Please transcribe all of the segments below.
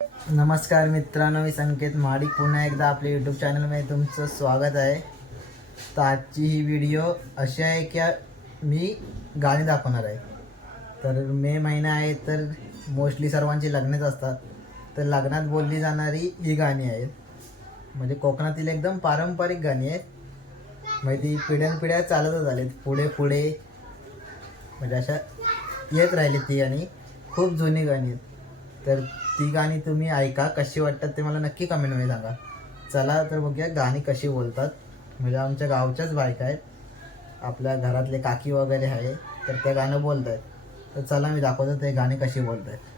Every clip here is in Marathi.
नमस्कार मित्रांनो, मी संकेत महाडिक पुन्हा एकदा आपल्या यूट्यूब चॅनलमध्ये तुमचं स्वागत आहे. तर आजची ही व्हिडिओ अशी आहे की मी गाणी दाखवणार आहे. तर मे महिना आहे तर मोस्टली सर्वांची लग्नच असतात. तर लग्नात बोलली जाणारी ही गाणी आहेत. म्हणजे कोकणातील एकदम पारंपरिक गाणी आहेत. म्हणजे ती पिढ्यानपिढ्या चालतच आलेत पुढे पुढे, म्हणजे अशा येत राहिली ती गाणी. खूप जुनी गाणी आहेत. तर ती गाणी तुम्ही ऐका, कशी वाटतात ते मला नक्की कमेंटमध्ये सांगा. चला तर बघूया गाणी कशी बोलतात. म्हणजे आमच्या गावच्याच बायका आहेत, आपल्या घरातले काकी वगैरे आहे, तर त्या गाणं बोलत आहेत. तर चला मी दाखवतो ते गाणी कशी बोलत आहेत.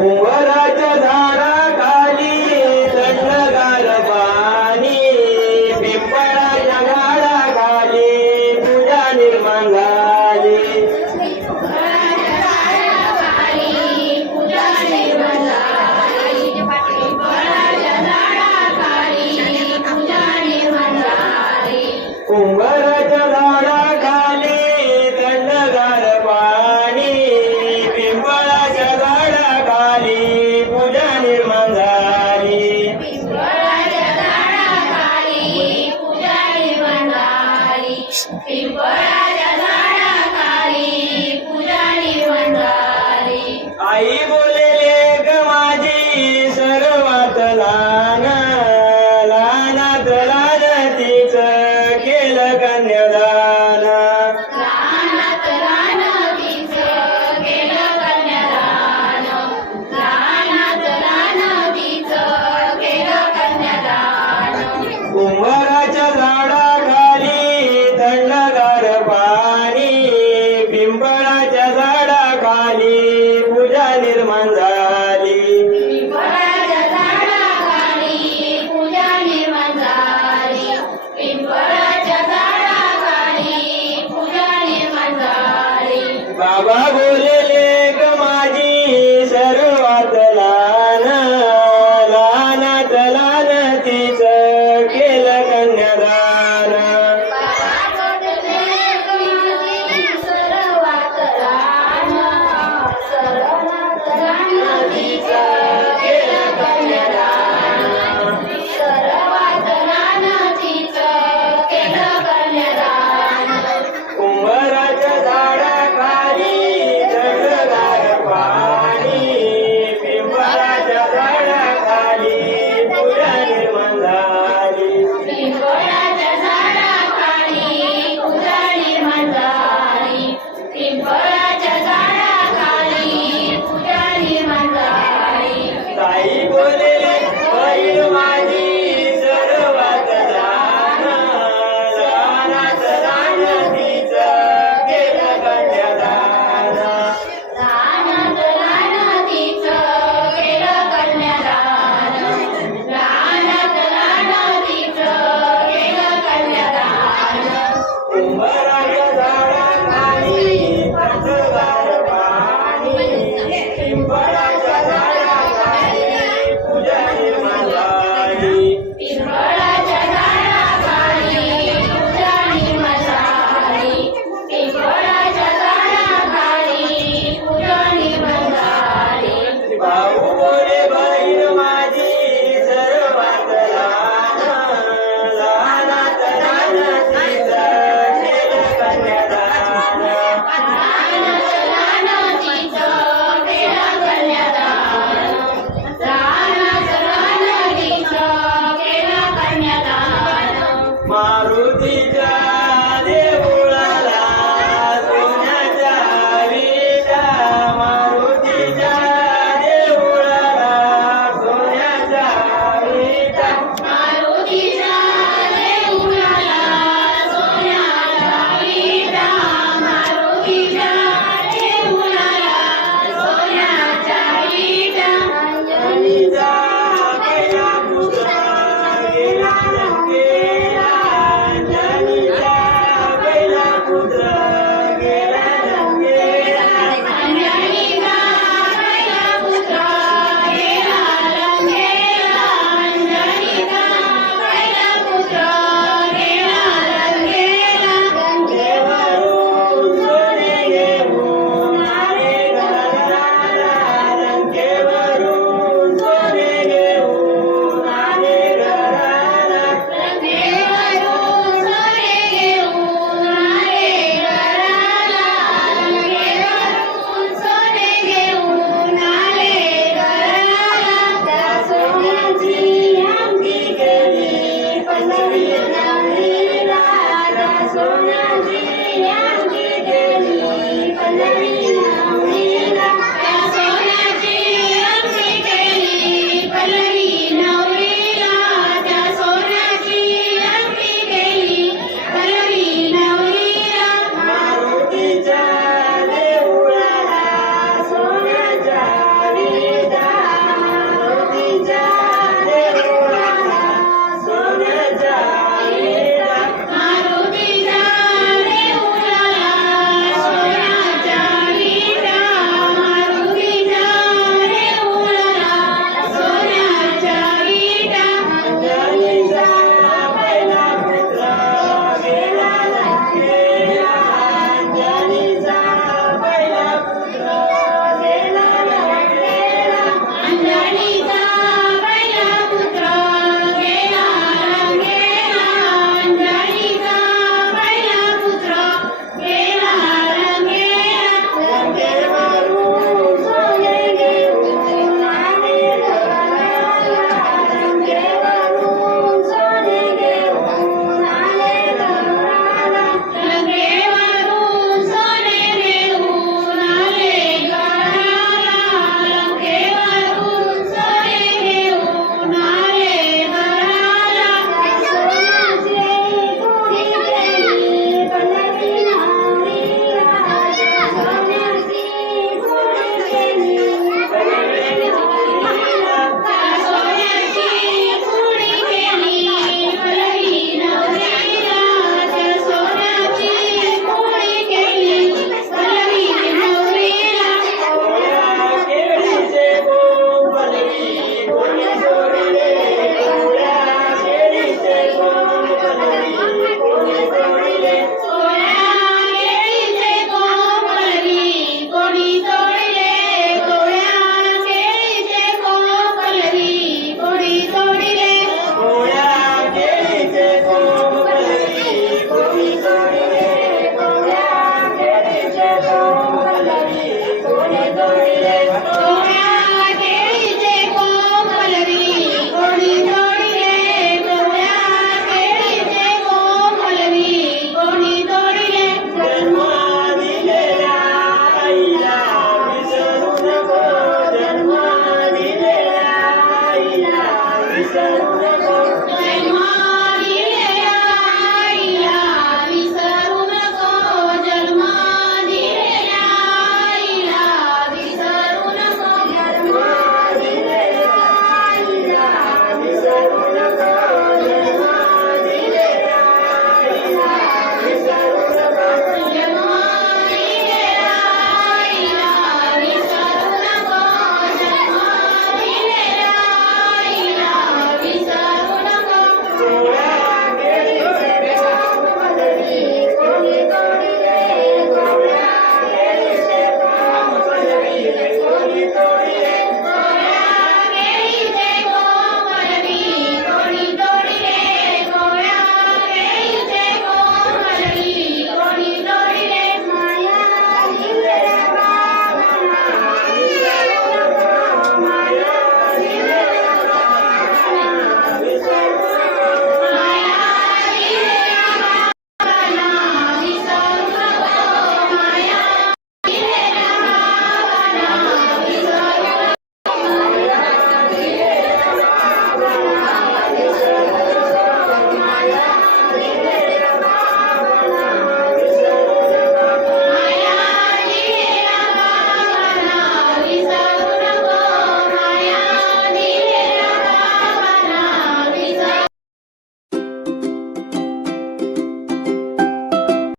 उंबराच्या झाडाखाली थंडगार पाणी, पिंपळाच्या झाडाखाली पूजा निर्माण झाली. उंबराच्या झाडाखाली आई बोलेले ग माझी सर्वात लहान लहानात लहान तिचं केलं कन्यादान लहानात लहान तिचं केलं कन्यादान लहानात लहान तिचं केलं कन्यादान उंबराच्या झाडाखाली थंडगार पाणी पिंपळाच्या झाडाखाली पूजा निर्माण झाली पिंपळाच्या झाडाखाली पूजा निर्माण झाली पिंपळाच्या झाडाखाली पूजा निर्माण झाली बाबा बोलेले ग माझी सर्वात लहान लहानात लहान तिचं केलं कन्यादान सर्वात लहान सर्वात लहान तिचं केलं कन्यादान सर्वात लहान तिचं केलं कन्यादान उंबराच्या झाडाखाली थंडगार पाणी पिंपळाच्या झाडाखाली पूजा निर्माण झाली पिंपळाच्या झाडाखाली पूजा निर्माण झाली पिंपळ